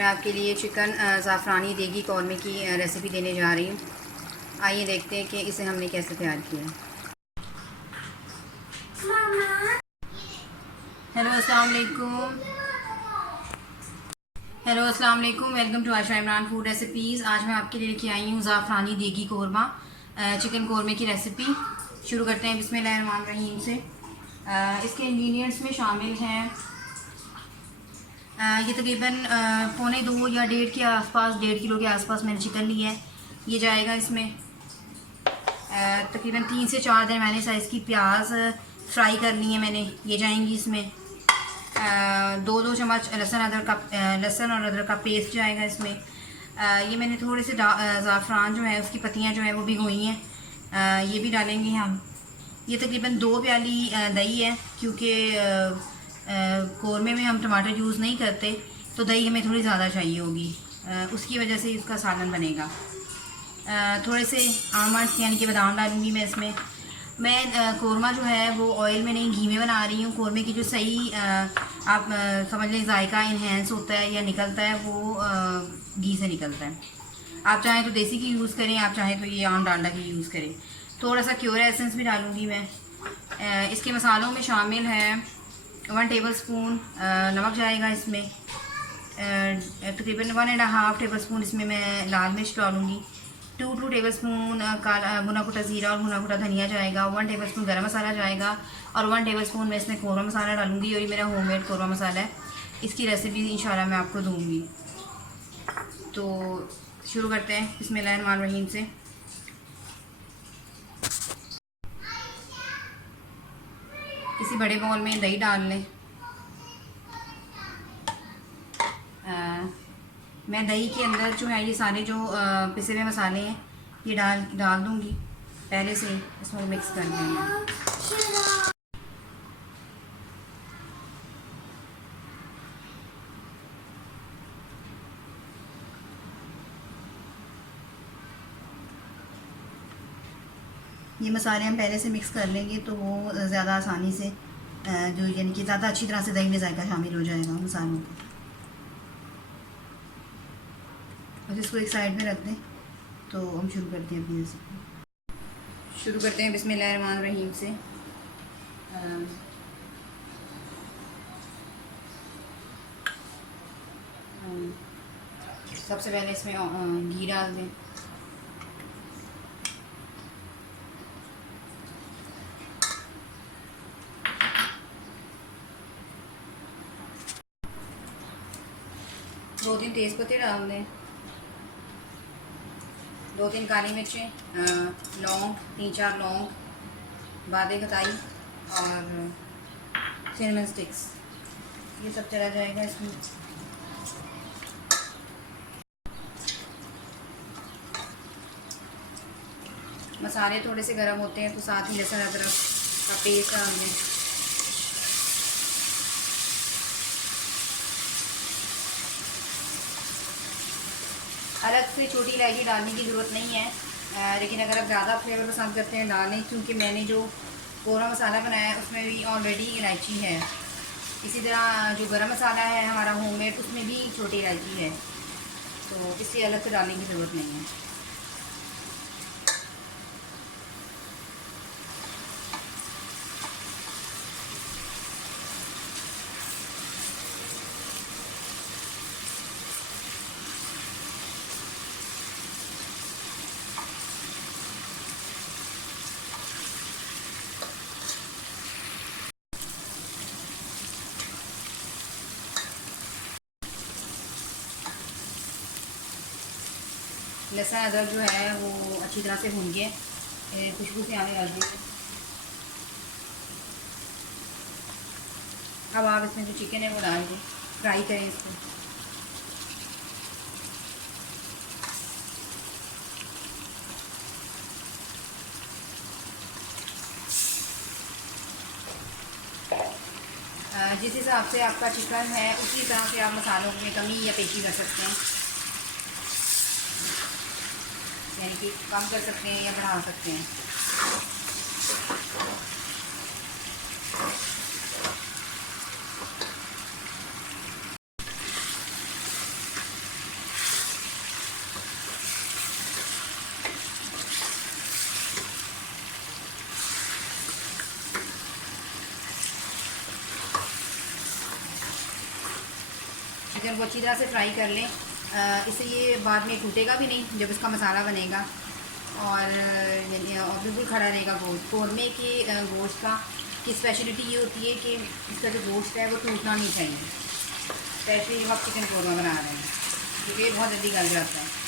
मैं आपके लिए चिकन ज़ाफ़रानी देगी कौरमे की रेसिपी देने जा रही हूँ। आइए देखते हैं कि इसे हमने कैसे तैयार किया। हेलो अस्सलाम वालेकुम, welcome to Ayesha Imran food recipes. आज मैं आपके लिए लेके आई हूँ ज़ाफ़रानी देगी कौरमा चिकन कौरमे की रेसिपी। शुरू करते हैं बिस्मिल्लाहिर्रहमानिर्रहीम से। इसके इंग्रेडिएंट्स में शामिल हैं ये तकरीबन 1.25 या 1.5 के आसपास, 1.5 किलो के आसपास मैंने चिकन लिया है। ये जाएगा इसमें तकरीबन 3 से 4 दरमियाने साइज़ की प्याज फ्राई करनी है मैंने, ये जाएंगी इसमें। 2 चम्मच लहसुन और अदरक का पेस्ट जाएगा इसमें। ये मैंने थोड़े से ज़ाफ़रान जो है उसकी पत्तियां जो है वो भिगोई हैं, ये भी डालेंगे हम। ये तकरीबन 2 प्याली दही है, क्योंकि कौरमे में हम टमाटर यूज़ नहीं करते तो दही हमें थोड़ी ज़्यादा चाहिए होगी, उसकी वजह से इसका सालन बनेगा। थोड़े से आमंड्स यानी कि बादाम डालूँगी मैं इसमें। मैं कौरमा जो है वो ऑयल में नहीं, घी में बना रही हूँ। कौरमे की जो सही आप समझ लें जायका इन्हेंस होता है या निकलता है वो घी से निकलता है। आप चाहें तो देसी घी यूज़ करें, आप चाहें तो ये आम डालडा घी यूज़ करें। थोड़ा सा क्योर एसेंस भी डालूँगी मैं। इसके मसालों में शामिल है 1 टेबलस्पून नमक जाएगा इसमें। तकरीबन 1.5 टेबलस्पून इसमें मैं लाल मिर्च डालूँगी। 2 टेबलस्पून काला भुना कुटा ज़ीरा और भुना कुटा धनिया जाएगा। 1 टेबलस्पून गरम मसाला जाएगा और 1 टेबलस्पून मैं इसमें कौरमा मसाला डालूँगी। और ये मेरा होममेड कौरमा मसाला है, इसकी रेसिपी इंशाल्लाह मैं आपको दूँगी। तो शुरू करते हैं बिस्मिल्लाहिर्रहमानिर्रहीम से। किसी बड़े बाउल में दही डाल लें। मैं दही के अंदर जो है ये सारे जो पिसे हुए मसाले हैं ये डाल दूँगी पहले से, इसमें मिक्स कर देंगे। ये मसाले हम पहले से मिक्स कर लेंगे तो वो ज़्यादा आसानी से जो यानी कि ज़्यादा अच्छी तरह से दही में जायका शामिल हो जाएगा मसालों का। बस इसको एक साइड में रख दें। तो हम शुरू करते हैं अपनी रेसिपी। शुरू करते हैं बिस्मिल्लाहिर्रहमानिर्रहीम से। सबसे पहले इसमें घी डाल दें। दो 3 तेज़ पत्ते डाल दें, 2-3 काली मिर्चें, लौंग, 3-4 लौंग, बादे खताई और सिनेमन स्टिक्स, ये सब चला जाएगा इसमें। मसाले थोड़े से गर्म होते हैं तो साथ ही लहसुन अदरक का पेस्ट डाल दें। अलग से छोटी इलायची डालने की ज़रूरत नहीं है, लेकिन अगर आप ज़्यादा फ्लेवर पसंद करते हैं डालें, क्योंकि मैंने जो कौरमा मसाला बनाया है उसमें भी ऑलरेडी इलायची है। इसी तरह जो गरम मसाला है हमारा होममेड उसमें भी छोटी इलायची है, तो इससे अलग से डालने की ज़रूरत नहीं है। लहसुन अदरक जो है वो अच्छी तरह से भून के खुशबू से आने लग गई। अब आप इसमें जो चिकन है वो डाल दें, फ्राई करें इसको। जिस हिसाब से आपका चिकन है उसी तरह से आप मसालों में कमी या पेशी कर सकते हैं, यानी कि कम कर सकते हैं या बढ़ा सकते हैं। चिकन को अच्छी तरह से फ्राई कर लें, इससे ये बाद में टूटेगा भी नहीं जब इसका मसाला बनेगा, और बिल्कुल खड़ा रहेगा गोश्त। कौरमे के गोश्त की स्पेशलिटी ये होती है कि इसका जो गोश्त है वो टूटना नहीं चाहिए, स्पेशली जब आप चिकन कौरमा बना रहे हैं, क्योंकि ये बहुत जल्दी गल जाता है।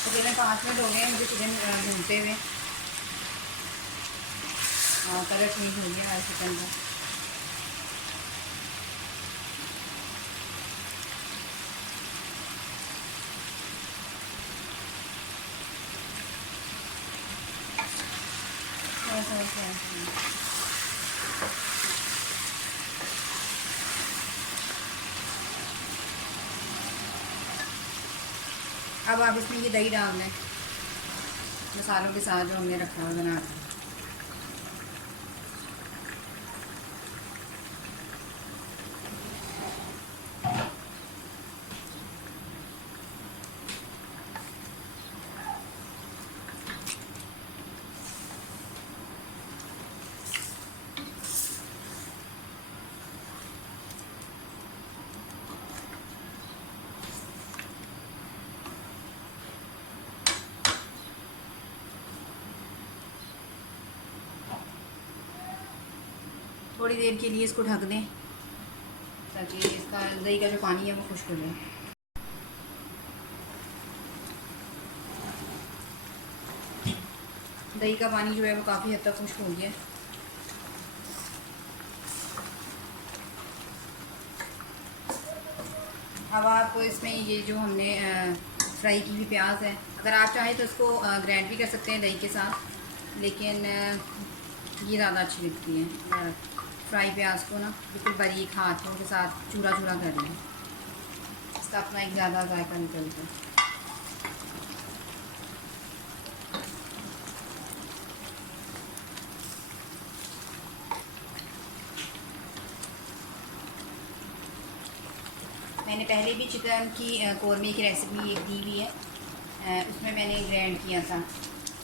तकरीबन 5 मिनट हो गए मुझे चिकन भूनते हुए, कलर चेंज हो गया है चिकन का। अब आप इसमें ये दही डाल दें मसालों के साथ जो हमने रखा हुआ बना के। थोड़ी देर के लिए इसको ढक दें ताकि इसका दही का जो पानी है वो खुश्क हो जाए। दही का पानी जो है वो काफ़ी हद तक खुश्क हो गया। अब आप इसमें ये जो हमने फ्राई की हुई प्याज है, अगर आप चाहें तो इसको ग्राइंड भी कर सकते हैं दही के साथ, लेकिन ये ज़्यादा अच्छी लगती है। फ्राई प्याज को ना बिल्कुल बारीक हाथों के साथ चूरा चूरा कर लें, इसका अपना एक ज़्यादा जायका निकलता है। मैंने पहले भी चिकन की कौरमे की रेसिपी एक दी हुई है, उसमें मैंने ग्राइंड किया था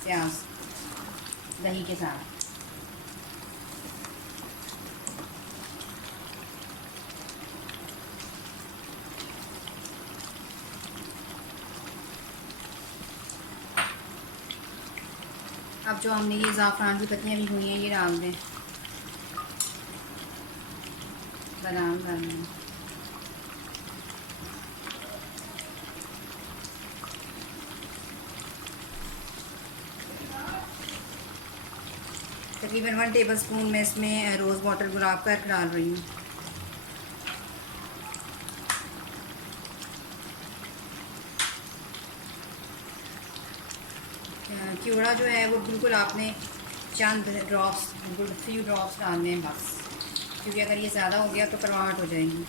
प्याज दही के साथ। अब जो हमने ये ज़ाफ़रान की पत्तियाँ भी हुई हैं ये डाल दें, बादाम डाल दें। तकरीबन 1 टेबलस्पून मैं इसमें रोज़ वाटर गुलाब का अर्क डाल रही हूँ। कीड़ा जो है वो बिल्कुल आपने चंद ड्रॉप्स, बिल्कुल फ्यू ड्रॉप्स डालने हैं बस, क्योंकि अगर ये ज़्यादा हो गया तो कड़वाहट हो जाएगी।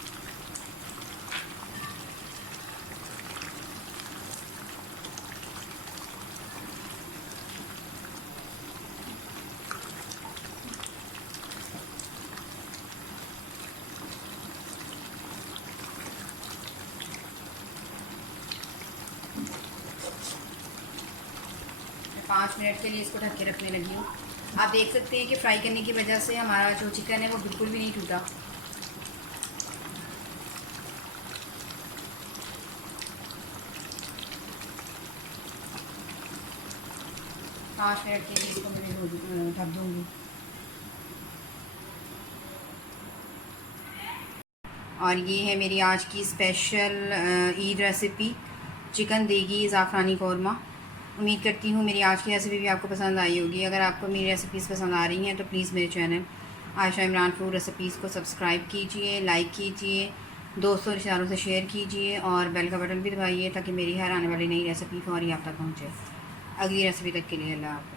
मैं 5 मिनट के लिए इसको ढक के रखने लगी हूँ। आप देख सकते हैं कि फ्राई करने की वजह से हमारा जो चिकन है वो बिल्कुल भी नहीं टूटा। पाँच मिनट के लिए इसको मैं ढक दूँगी। और ये है मेरी आज की स्पेशल ईद रेसिपी, चिकन देगी ज़ाफ़रानी कौरमा। उम्मीद करती हूँ मेरी आज की रेसिपी भी आपको पसंद आई होगी। अगर आपको मेरी रेसिपीज़ पसंद आ रही हैं तो प्लीज़ मेरे channel Ayesha Imran food recipes को सब्सक्राइब कीजिए, लाइक कीजिए, दोस्तों रिश्तेदारों से शेयर कीजिए और बेल का बटन भी दबाइए ताकि मेरी हर आने वाली नई रेसिपी फौरी आप तक पहुँचे। अगली रेसिपी तक के लिए अल्लाह हाफ़िज़।